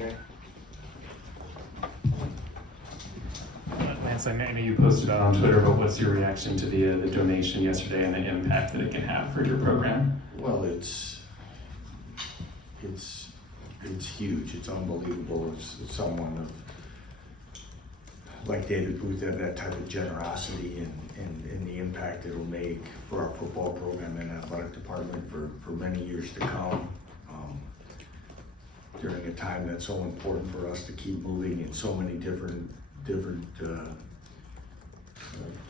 here. Lance, I know you posted that on Twitter, but what's your reaction to the donation yesterday and the impact that it can have for your program? Well, it's huge. It's unbelievable. It's someone of like David Booth have that type of generosity and the impact it'll make for our football program and athletic department for many years to come. During a time that's so important for us to keep moving in so many different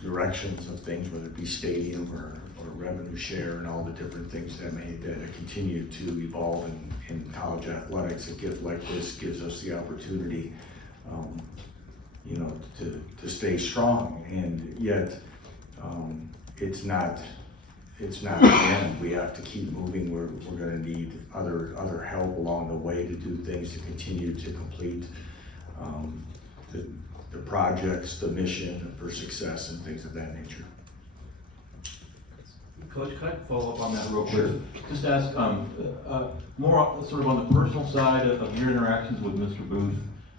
directions of things, whether it be stadium or revenue share and all the different things that continue to evolve in college athletics. A gift like this gives us the opportunity, to stay strong, and yet it's not the end. We have to keep moving. We're going to need other help along the way to do things to continue to complete the projects, the mission for success, and things of that nature. Coach, can I follow up on that real quick? Sure. Just ask more sort of on the personal side of your interactions with Mr. Booth.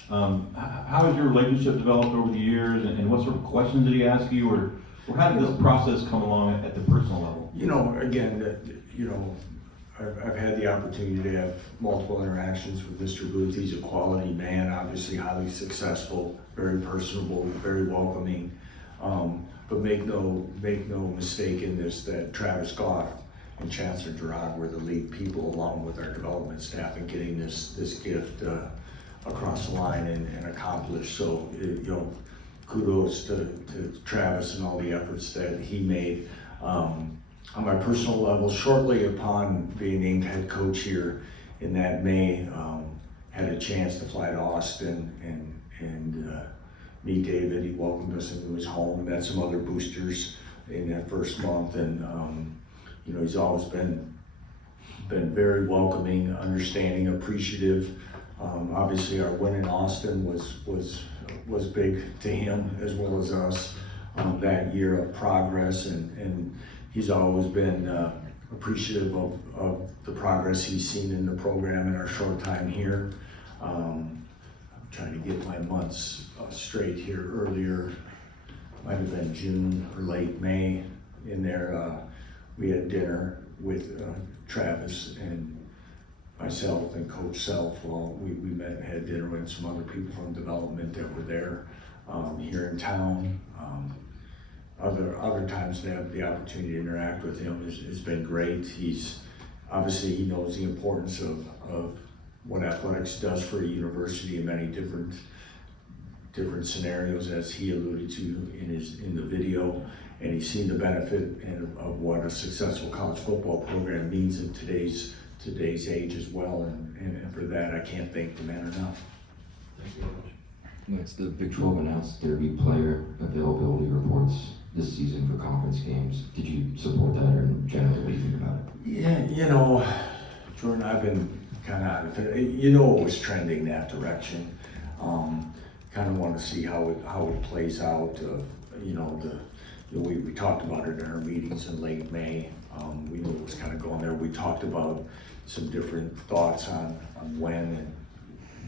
How has your relationship developed over the years, and what sort of questions did he ask you, or how did this process come along at the personal level? I've had the opportunity to have multiple interactions with Mr. Booth. He's a quality man, obviously highly successful, very personable, very welcoming. But make no mistake in this, that Travis Goff and Chancellor Gerard were the lead people, along with our development staff, in getting this gift across the line and accomplished. So, kudos to Travis and all the efforts that he made. On my personal level, shortly upon being named head coach here in that May, had a chance to fly to Austin and meet David. He welcomed us into his home, met some other boosters in that first month, and he's always been very welcoming, understanding, appreciative. Obviously our win in Austin was big to him as well as us, that year of progress, and he's always been appreciative of the progress he's seen in the program in our short time here. I'm trying to get my months straight here. Earlier, might have been June or late May, in there we had dinner with Travis and myself and Coach Self. Well, we met and had dinner with some other people from development that were there here in town. Other times to have the opportunity to interact with him has been great. He knows the importance of what athletics does for a university in many different scenarios, as he alluded to in the video, and he's seen the benefit of what a successful college football program means in today's age as well, and for that I can't thank the man enough. Thank you very much. Next, the Big 12 announced their new player availability reports this season for conference games. Did you support that, or generally what do you think about it? Yeah, Jordan, I've been kind of, it was trending that direction. Kind of want to see how it plays out. We talked about it in our meetings in late May. We knew it was kind of going there. We talked about some different thoughts on when and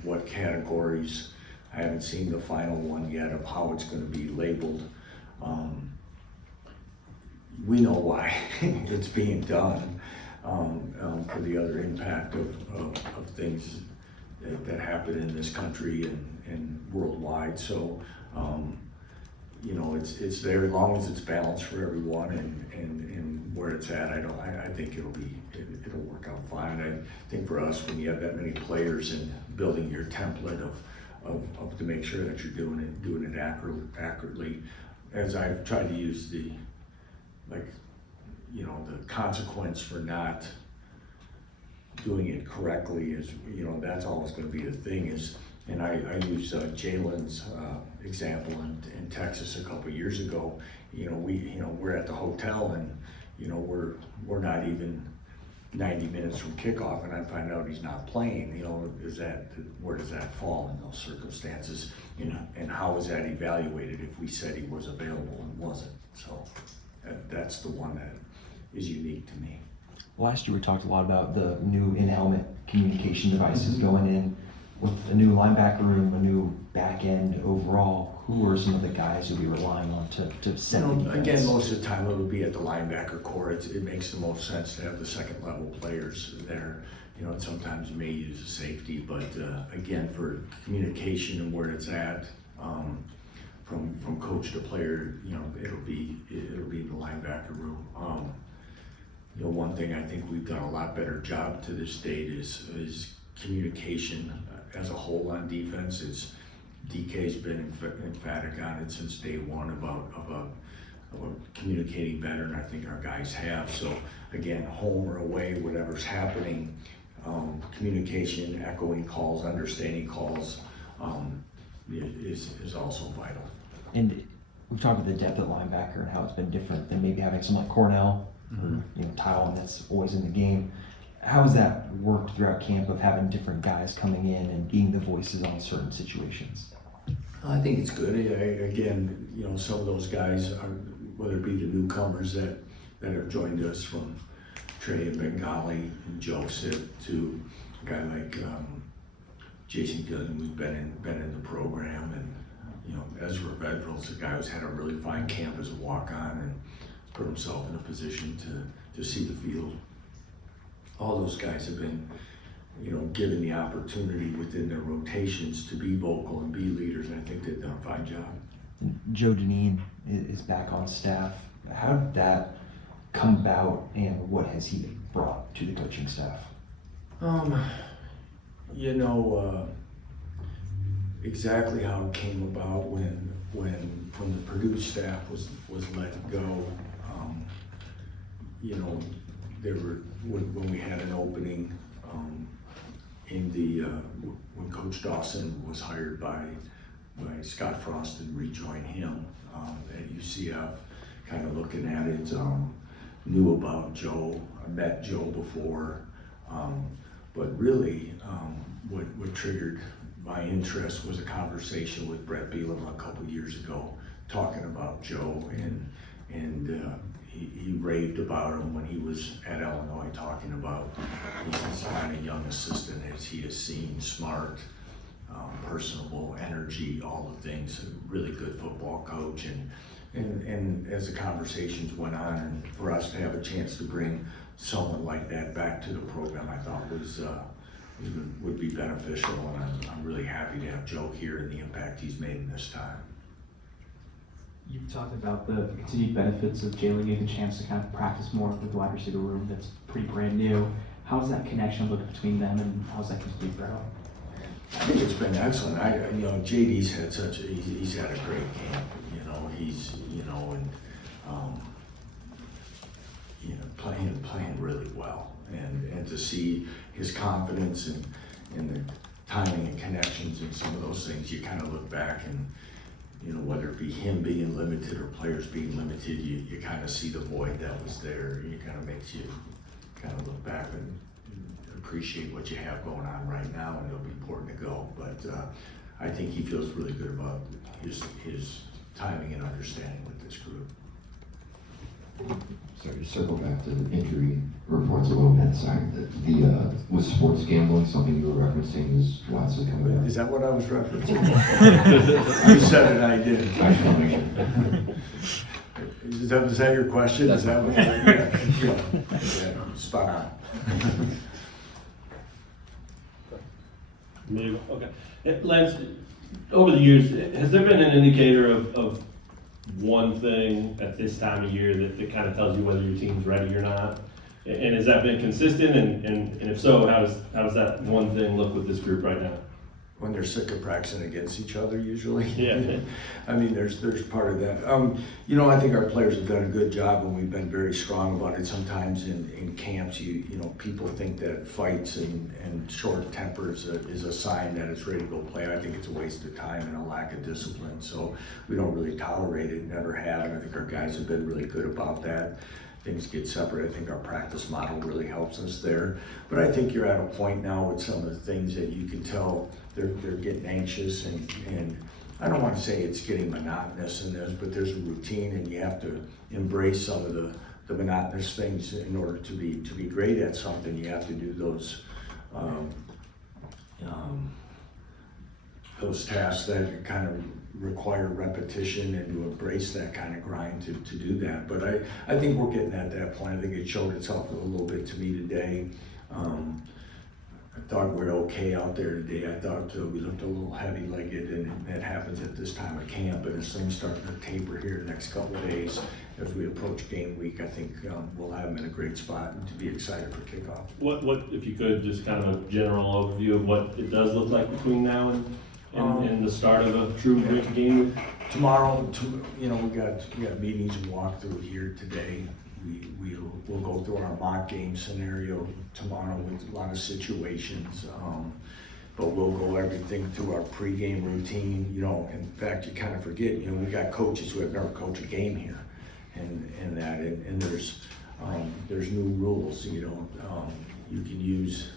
what categories. I haven't seen the final one yet of how it's going to be labeled. We know why it's being done, for the other impact of things that happen in this country and worldwide. So, it's there as long as it's balanced for everyone and where it's at. I think it'll work out fine. I think for us, when you have that many players and building your template of to make sure that you're doing it accurately, as I've tried to use the consequence for not doing it correctly is, that's always going to be the thing is, and I used Jalen's example in Texas a couple years ago. We're at the hotel and, we're not even 90 minutes from kickoff, and I find out he's not playing. Where does that fall in those circumstances? And how is that evaluated if we said he was available and wasn't? So that's the one that is unique to me. Last year we talked a lot about the new in-helmet communication devices going in, with a new linebacker room, a new back end overall, who are some of the guys you'll be relying on to set the defense? Again, most of the time it'll be at the linebacker core. It makes the most sense to have the second level players there. And sometimes you may use a safety, but again, for communication and where it's at, from coach to player, it'll be in the linebacker room. One thing I think we've done a lot better job to this date is communication as a whole on defense. DK's been emphatic on it since day one about communicating better, and I think our guys have. So again, home or away, whatever's happening, communication, echoing calls, understanding calls is also vital. And we've talked about the depth at linebacker and how it's been different than maybe having someone like Cornell, or Tywin that's always in the game. How has that worked throughout camp of having different guys coming in and being the voices on certain situations? I think it's good. Again, some of those guys are, whether it be the newcomers that have joined us, from Trey and Bengali and Joseph to a guy like Jason Gillen, who's been in the program, and Ezra Bedrell's a guy who's had a really fine camp as a walk-on and put himself in a position to see the field. All those guys have been, given the opportunity within their rotations to be vocal and be leaders, and I think they've done a fine job. Joe Deneen is back on staff. How did that come about, and what has he brought to the coaching staff? Exactly how it came about when the Purdue staff was let go. When we had an opening when Coach Dawson was hired by Scott Frost and rejoined him at UCF, kind of looking at it, knew about Joe. I met Joe before, but really what triggered my interest was a conversation with Brett Bielema a couple years ago, talking about Joe, and he raved about him when he was at Illinois, talking about he's the kind of young assistant as he has seen, smart, personable, energy, all the things, a really good football coach. And as the conversations went on, and for us to have a chance to bring someone like that back to the program, I thought would be beneficial, and I'm really happy to have Joe here and the impact he's made in this time. You've talked about the continued benefits of Jalen getting the chance to kind of practice more with the wide receiver room that's pretty brand new. How's that connection look between them, and how's that continued growing? I think it's been excellent. JD's had he's had a great camp. He's playing really well, and to see his confidence and the timing and connections and some of those things, you kind of look back and whether it be him being limited or players being limited, you kind of see the void that was there, and it kind of makes you kind of look back and appreciate what you have going on right now, and it'll be important to go. But I think he feels really good about his timing and understanding with this group. Sorry, to circle back to the injury reports a little bit. Sorry, was sports gambling something you were referencing as lastly coming up? Is that what I was referencing? You said it, I didn't. I just want to make sure. Is that your question? Is that what? Yeah, spot on. Maybe, okay. Lance, over the years, has there been an indicator of one thing at this time of year that kind of tells you whether your team's ready or not? And has that been consistent? And if so, how does that one thing look with this group right now? When they're sick of practicing against each other, usually. Yeah. I mean, there's part of that. I think our players have done a good job, and we've been very strong about it. Sometimes in camps, people think that fights and short tempers is a sign that it's ready to go play. I think it's a waste of time and a lack of discipline. So we don't really tolerate it, never have. And I think our guys have been really good about that. Things get separate. I think our practice model really helps us there. But I think you're at a point now with some of the things that you can tell they're getting anxious, and I don't want to say it's getting monotonous in this, but there's a routine, and you have to embrace some of the monotonous things in order to be great at something. You have to do those those tasks that kind of require repetition and to embrace that kind of grind to do that. But I think we're getting at that point. I think it showed itself a little bit to me today. I thought we were okay out there today. I thought we looked a little heavy-legged, and that happens at this time of camp. And as things start to taper here the next couple of days, as we approach game week, I think we'll have them in a great spot and to be excited for kickoff. What, if you could, just kind of a general overview of what it does look like between now and the start of a true game week? Tomorrow, we got meetings and walkthrough here today. We'll go through our mock game scenario tomorrow with a lot of situations. But we'll go everything through our pregame routine. In fact, you kind of forget, we got coaches who have never coached a game here, and there's new rules. You can use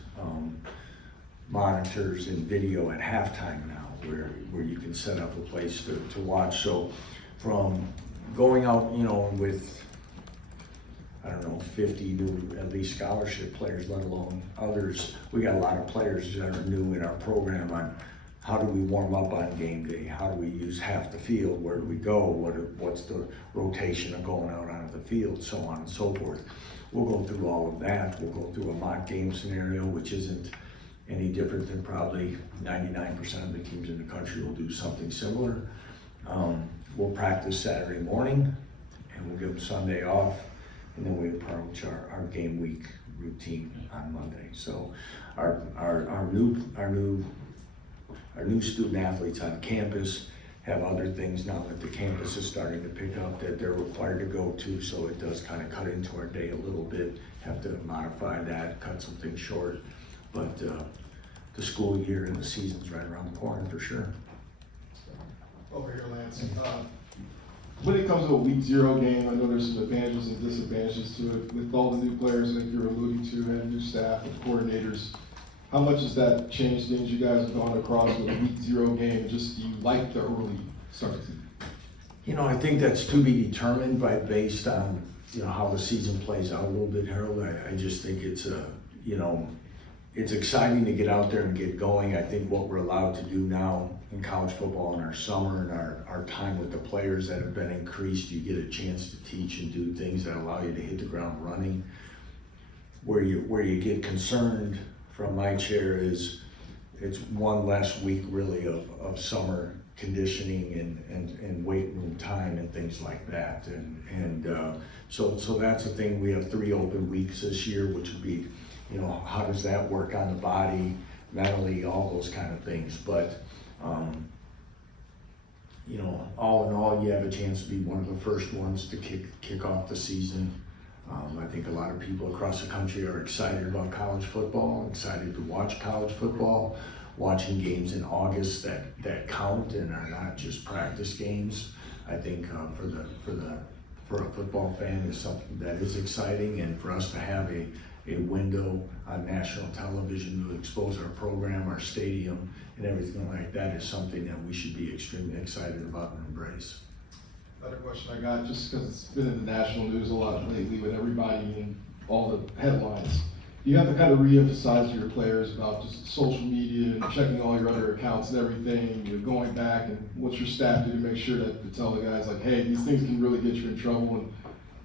monitors and video at halftime now, where you can set up a place to watch. So from going out, with 50 new at least scholarship players, let alone others. We got a lot of players that are new in our program on how do we warm up on game day? How do we use half the field? Where do we go? What's the rotation of going out onto the field? So on and so forth. We'll go through all of that. We'll go through a mock game scenario, which isn't any different than probably 99% of the teams in the country will do something similar. We'll practice Saturday morning, and we'll give them Sunday off. And then we approach our game week routine on Monday. So our new student athletes on campus have other things now that the campus is starting to pick up that they're required to go to. So it does kind of cut into our day a little bit. Have to modify that, cut some things short. But the school year and the season's right around the corner for sure. Over here, Lance. When it comes to a week 0 game, I know there's some advantages and disadvantages to it. With all the new players, I think you're alluding to, and new staff and coordinators, how much has that changed things you guys have gone across with a week 0 game? Just do you like the early start to season? I think that's to be determined based on how the season plays out a little bit, Harold. I just think it's it's exciting to get out there and get going. I think what we're allowed to do now in college football in our summer and our time with the players that have been increased, you get a chance to teach and do things that allow you to hit the ground running. Where you get concerned from my chair is it's one less week really of summer conditioning and weight room time and things like that. So that's the thing. We have 3 open weeks this year, which would be, how does that work on the body, mentally, all those kind of things. But, all in all, you have a chance to be one of the first ones to kick off the season. I think a lot of people across the country are excited about college football, excited to watch college football, watching games in August that count and are not just practice games. I think for a football fan is something that is exciting, and for us to have a window on national television to expose our program, our stadium, and everything like that is something that we should be extremely excited about and embrace. Another question I got, just because it's been in the national news a lot lately with everybody and all the headlines, you have to kind of re-emphasize to your players about just social media and checking all your other accounts and everything, going back, and what's your staff do to make sure to tell the guys like, hey, these things can really get you in trouble, and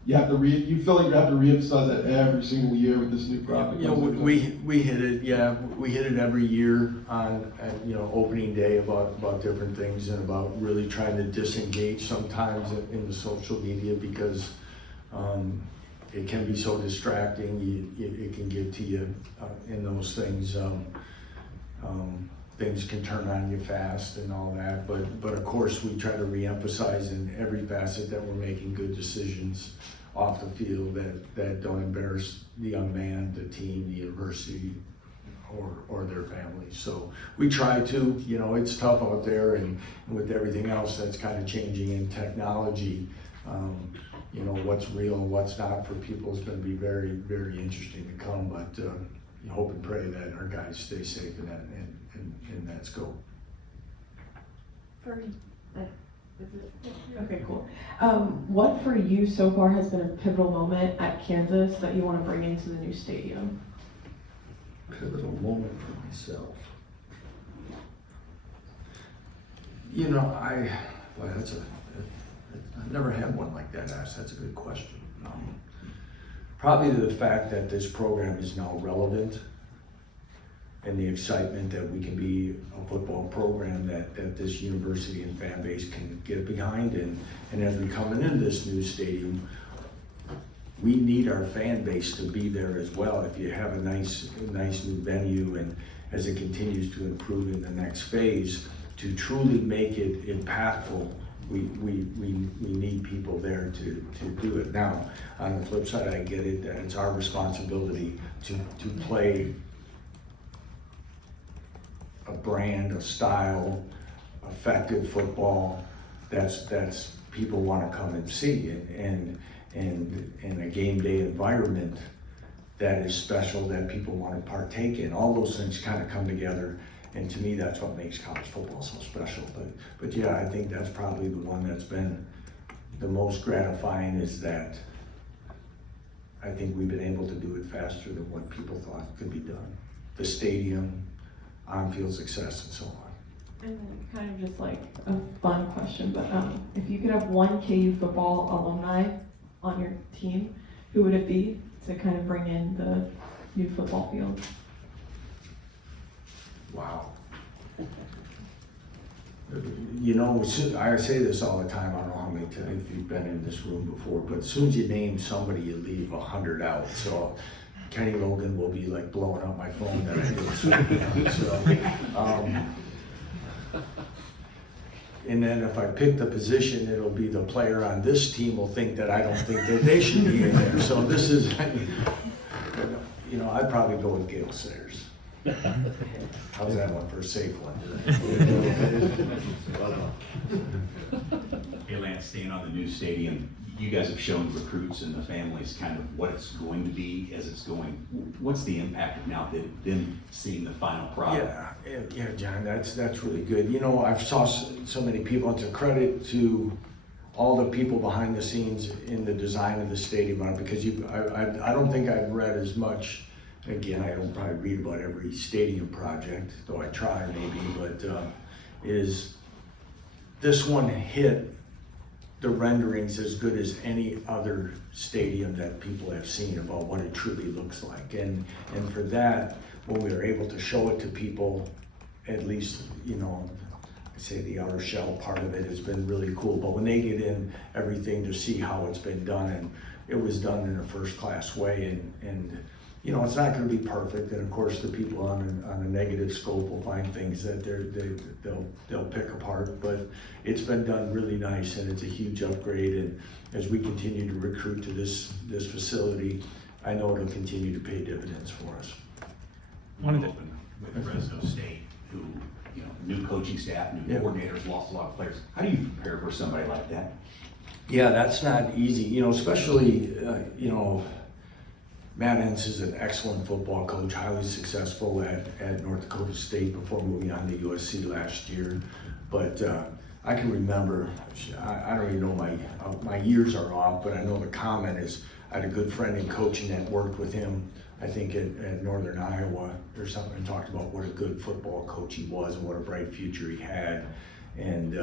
you feel like you have to re-emphasize that every single year with this new product? We hit it. Yeah, we hit it every year on opening day about different things and about really trying to disengage sometimes in the social media because it can be so distracting. It can get to you in those things. Things can turn on you fast and all that, but of course we try to re-emphasize in every facet that we're making good decisions off the field that don't embarrass the young man, the team, the university, or their families. So we try to. It's tough out there, and with everything else that's kind of changing in technology, what's real and what's not for people is going to be very, very interesting to come. But you hope and pray that our guys stay safe in that scope. Okay, cool. What for you so far has been a pivotal moment at Kansas that you want to bring into the new stadium? Pivotal moment for myself. You know, boy, I've never had one like that asked. That's a good question. Probably the fact that this program is now relevant and the excitement that we can be a football program that this university and fan base can get behind. And as we come into this new stadium, we need our fan base to be there as well. If you have a nice new venue, and as it continues to improve in the next phase, to truly make it impactful, we need people there to do it. Now, on the flip side, I get it, that it's our responsibility to play a brand, a style, effective football that's people want to come and see, and a game day environment that is special, that people want to partake in. All those things kind of come together, and to me, that's what makes college football so special. But yeah, I think that's probably the one that's been the most gratifying, is that I think we've been able to do it faster than what people thought could be done. The stadium, on-field success, and so on. And then kind of just like a fun question, but if you could have one KU football alumni on your team, who would it be to kind of bring in the new football field? Wow. You know, I say this all the time, I don't know how many times you've been in this room before, but as soon as you name somebody, you leave 100 out. So Kenny Logan will be like blowing up my phone that I did. So, and then if I pick the position, it'll be the player on this team will think that I don't think that they should be in there. So this is, you know, I'd probably go with Gale Sayers. How's that one for a safe one? Hey Lance, staying on the new stadium, you guys have shown the recruits and the families kind of what it's going to be as it's going. What's the impact of now them seeing the final product? Yeah, John, that's really good. You know, I've saw so many people. It's a credit to all the people behind the scenes in the design of the stadium, because I don't think I've read as much. Again, I don't probably read about every stadium project, though I try maybe, but is this one hit the renderings as good as any other stadium that people have seen about what it truly looks like. And for that, when we were able to show it to people, at least, you know, I say the outer shell part of it has been really cool, but when they get in everything to see how it's been done, and it was done in a first-class way, and you know, it's not going to be perfect, and of course the people on a negative scope will find things that they'll pick apart, but it's been done really nice, and it's a huge upgrade. And as we continue to recruit to this facility, I know it'll continue to pay dividends for us. One open with Fresno State, who, you know, new coaching staff, new coordinators, lost a lot of players. How do you prepare for somebody like that? Yeah, that's not easy, you know, especially you know, Matt Entz is an excellent football coach, highly successful at North Dakota State before moving on to USC last year. But I can remember, I don't even know, my years are off, but I know the comment is, I had a good friend in coaching that worked with him, I think at Northern Iowa or something, and talked about what a good football coach he was and what a bright future he had. And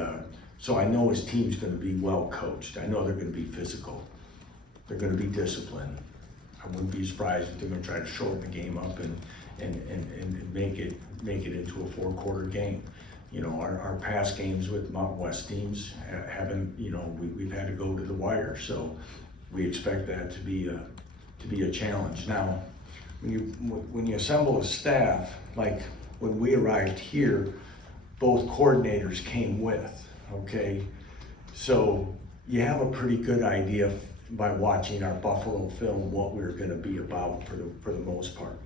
so I know his team's going to be well coached. I know they're going to be physical. They're going to be disciplined. I wouldn't be surprised if they're going to try to shorten the game up and make it into a 4-quarter game. You know, our past games with Mountain West teams haven't, you know, we've had to go to the wire, so we expect that to be a challenge. Now, when you assemble a staff, like when we arrived here, both coordinators came with, okay? So you have a pretty good idea by watching our Buffalo film what we're going to be about for the most part.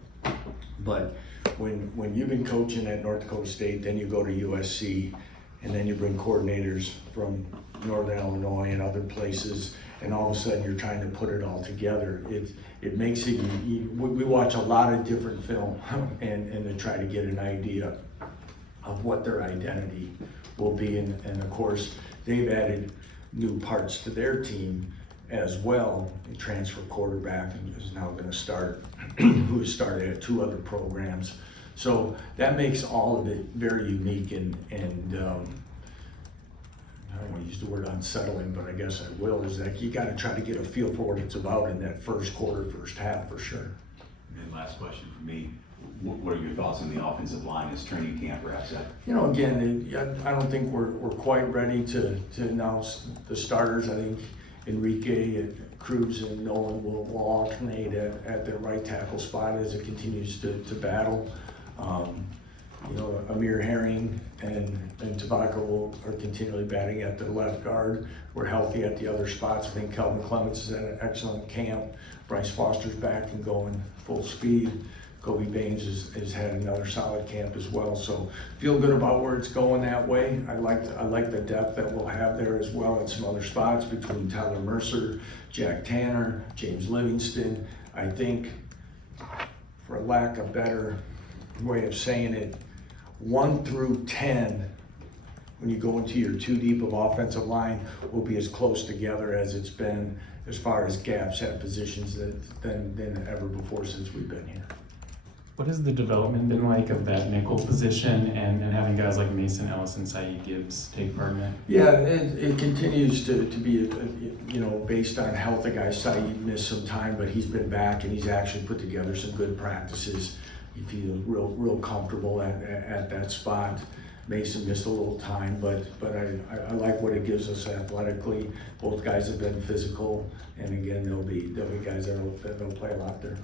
But when you've been coaching at North Dakota State, then you go to USC, and then you bring coordinators from Northern Illinois and other places, and all of a sudden you're trying to put it all together. It makes it, we watch a lot of different film and to try to get an idea of what their identity will be. And of course, they've added new parts to their team as well. A transfer quarterback is now going to start, who has started at 2 other programs. So that makes all of it very unique, and don't want to use the word unsettling, but I guess I will, is that you got to try to get a feel for what it's about in that first quarter, first half, for sure. And then last question for me, what are your thoughts on the offensive line as training camp wraps up? You know, again, I don't think we're quite ready to announce the starters. I think Enrique, Cruz, and Nolan will alternate at the right tackle spot as it continues to battle. You know, Amir Herring and Tobacco are continually batting at the left guard. We're healthy at the other spots. I think Kelvin Clements is at an excellent camp. Bryce Foster's back and going full speed. Kobe Baines has had another solid camp as well. So feel good about where it's going that way. I like the depth that we'll have there as well at some other spots between Tyler Mercer, Jack Tanner, James Livingston. I think, for lack of a better way of saying it, 1 through 10, when you go into your 2 deep of offensive line, will be as close together as it's been as far as gaps at positions than ever before since we've been here. What has the development been like of that nickel position and having guys like Mason Ellis and Saeed Gibbs take part in it? Yeah, it continues to be, you know, based on health. The guy Saeed missed some time, but he's been back and he's actually put together some good practices. He feels real comfortable at that spot. Mason missed a little time, but I like what it gives us athletically. Both guys have been physical, and again, there'll be guys that'll play a lot there.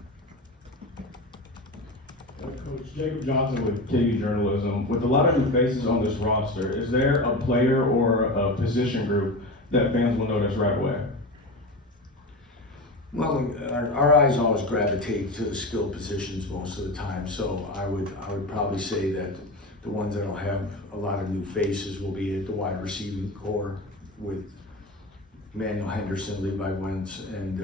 Coach Jacob Johnson with KU Journalism. With a lot of new faces on this roster, is there a player or a position group that fans will notice right away? Well, our eyes always gravitate to the skill positions most of the time, so I would probably say that the ones that'll have a lot of new faces will be at the wide receiving core with Emmanuel Henderson, Levi Wentz, and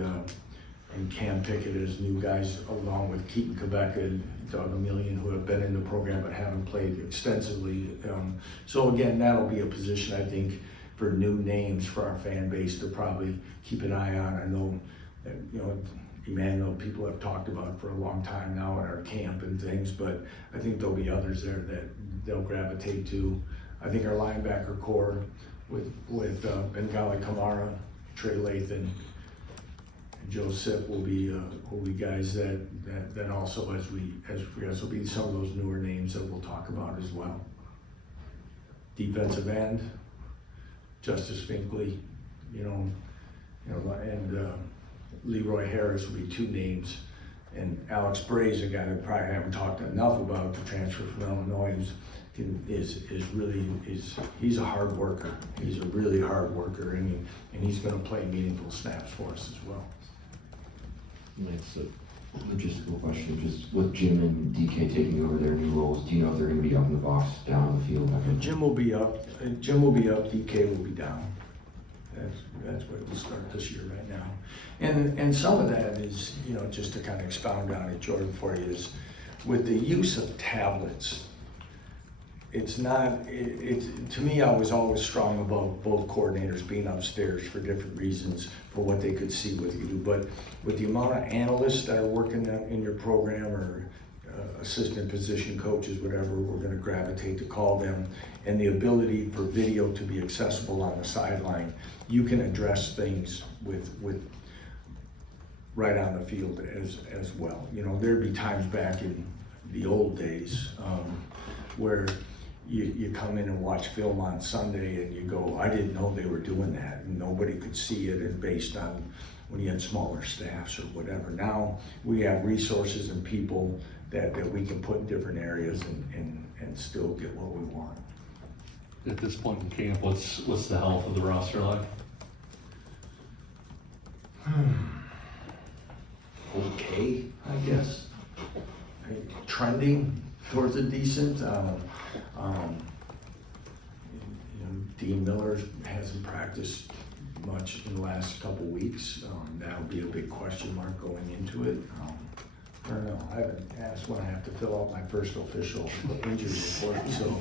Cam Pickett as new guys, along with Keaton Quebec and Doug Emilion, who have been in the program but haven't played extensively. So again, that'll be a position, I think, for new names for our fan base to probably keep an eye on. I know that, you know, Emmanuel, people have talked about for a long time now at our camp and things, but I think there'll be others there that they'll gravitate to. I think our linebacker core with Bengali Kamara, Trey Lathan, Joe Sipp will be guys that also as we will be some of those newer names that we'll talk about as well. Defensive end, Justice Finkley, and Leroy Harris will be 2 names, and Alex Bray's a guy that probably haven't talked enough about, the transfer from Illinois. He's a hard worker. He's a really hard worker, and he's going to play meaningful snaps for us as well. It's a logistical question, just with Jim and DK taking over their new roles, do you know if they're going to be up in the box, down on the field? Jim will be up, DK will be down. That's where we'll start this year right now. And some of that is, just to kind of expound on it, Jordan, for you, is with the use of tablets, to me, I was always strong about both coordinators being upstairs for different reasons for what they could see with you. But with the amount of analysts that are working in your program, or assistant position coaches, whatever we're going to gravitate to call them, and the ability for video to be accessible on the sideline, you can address things with right on the field as well. There'd be times back in the old days where you come in and watch film on Sunday and you go, I didn't know they were doing that, and nobody could see it, and based on when you had smaller staffs or whatever. Now we have resources and people that we can put in different areas and still get what we want. At this point in camp, what's the health of the roster like? Okay, I guess. Trending towards a decent. Dean Miller hasn't practiced much in the last couple weeks. That'll be a big question mark going into it. I don't know. I haven't asked when I have to fill out my first official injury report. So,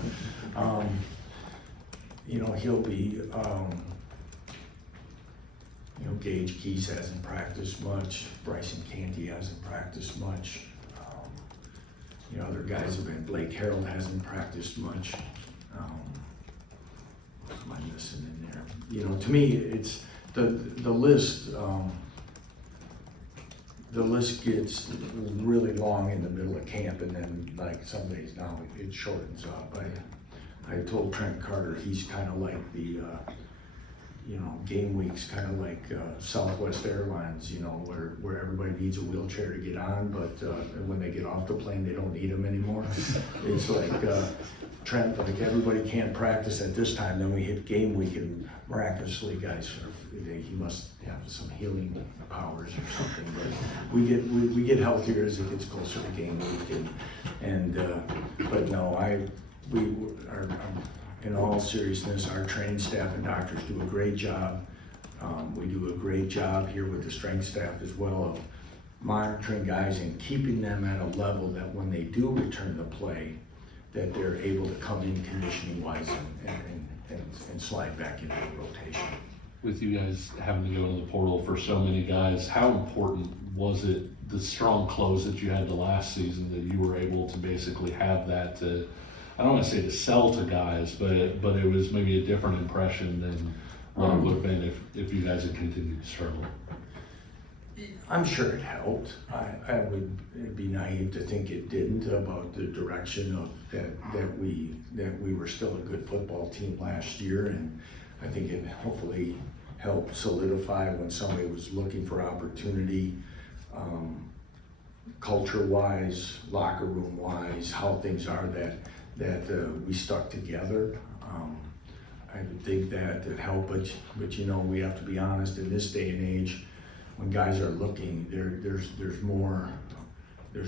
he'll be. Gage Keys hasn't practiced much. Bryson Canty hasn't practiced much. Other guys have been. Blake Harrell hasn't practiced much. What am I missing in there? you know, to me, it's the list. The list gets really long in the middle of camp, and then like some days now it shortens up. I told Trent Carter he's kind of like the, you know, game week's kind of like Southwest Airlines, you know, where everybody needs a wheelchair to get on, but when they get off the plane, they don't need them anymore. It's like Trent, like everybody can't practice at this time, then we hit game week, and miraculously, guys, he must have some healing powers or something. But we get healthier as it gets closer to game week, but no, we are. In all seriousness, our training staff and doctors do a great job. We do a great job here with the strength staff as well of monitoring guys and keeping them at a level that when they do return to play, that they're able to come in conditioning wise and slide back into the rotation. With you guys having to go into the portal for so many guys, how important was it, the strong close that you had the last season, that you were able to basically have that to, I don't want to say to sell to guys, but it was maybe a different impression than what it would have been if you guys had continued to struggle? I'm sure it helped. It'd be naive to think it didn't about the direction of that we were still a good football team last year, and I think it hopefully helped solidify when somebody was looking for opportunity, culture-wise, locker room-wise, how things are that we stuck together. I would think that it helped, but you know, we have to be honest, in this day and age, when guys are looking, there's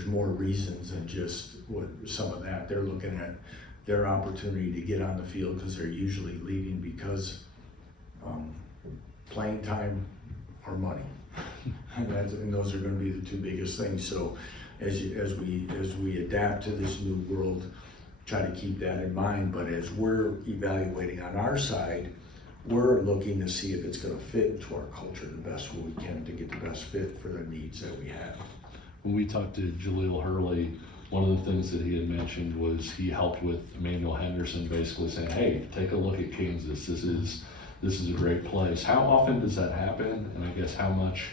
more reasons than just what some of that. They're looking at their opportunity to get on the field because they're usually leaving because playing time or money, and those are going to be the two biggest things. So as we adapt to this new world, try to keep that in mind. But as we're evaluating on our side, we're looking to see if it's going to fit into our culture the best way we can to get the best fit for the needs that we have. When we talked to Jaleel Hurley, one of the things that he had mentioned was he helped with Emmanuel Henderson, basically saying, hey, take a look at Kansas. This is a great place. How often does that happen? And I guess how much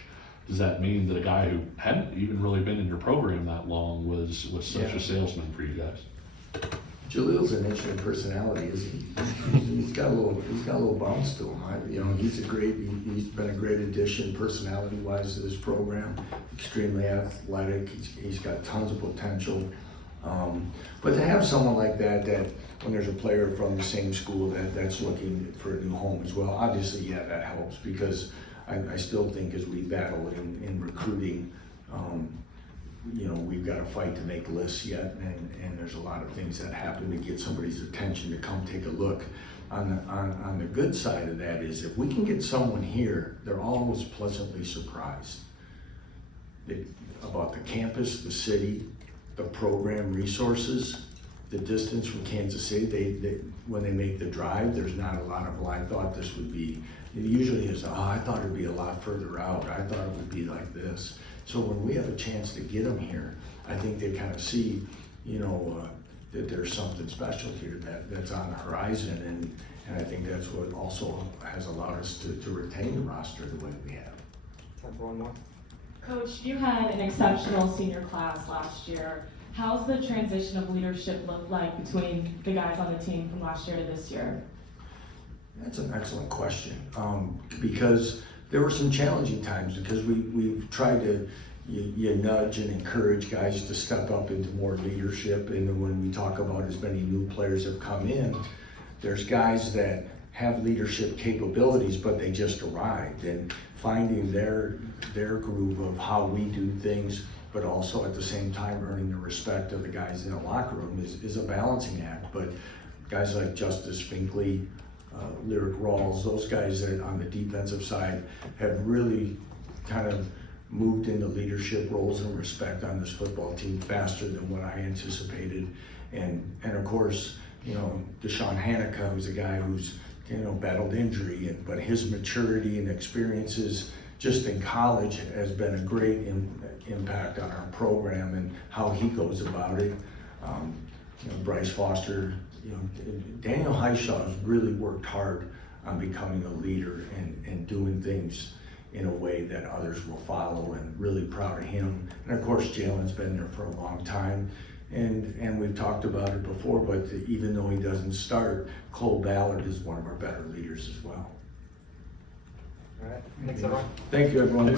does that mean that a guy who hadn't even really been in your program that long was such a salesman for you guys? Jaleel's an interesting personality, isn't he? He's got a little bounce to him. You know, he's been a great addition personality-wise to this program. Extremely athletic. He's got tons of potential. But to have someone like that when there's a player from the same school that's looking for a new home as well, obviously, yeah, that helps because I still think as we battle in recruiting, you know, we've got to fight to make lists yet, and there's a lot of things that happen to get somebody's attention to come take a look. On the good side of that is if we can get someone here, they're always pleasantly surprised about the campus, the city, the program resources, the distance from Kansas City. When they make the drive, there's not a lot of, well, I thought this would be, it usually is, I thought it'd be a lot further out. I thought it would be like this. So when we have a chance to get them here, I think they kind of see, you know, that there's something special here that's on the horizon, and I think that's what also has allowed us to retain the roster the way we have. Time for one more. Coach, you had an exceptional senior class last year. How's the transition of leadership look like between the guys on the team from last year to this year? That's an excellent question, because there were some challenging times because we've tried to you nudge and encourage guys to step up into more leadership. And when we talk about as many new players have come in, there's guys that have leadership capabilities, but they just arrived, and finding their groove of how we do things, but also at the same time earning the respect of the guys in the locker room is a balancing act. But guys like Justice Finkley, Lyric Rawls, those guys that on the defensive side have really kind of moved into leadership roles and respect on this football team faster than what I anticipated. And of course, you know, Deshaun Hanukkah, who's a guy who's, you know, battled injury, but his maturity and experiences just in college has been a great impact on our program and how he goes about it. You know, Bryce Foster, you know, Daniel Highshaw has really worked hard on becoming a leader and doing things in a way that others will follow, and really proud of him. And of course, Jalen's been there for a long time, and we've talked about it before, but even though he doesn't start, Cole Ballard is one of our better leaders as well. All right, thanks everyone. Thank you, everyone.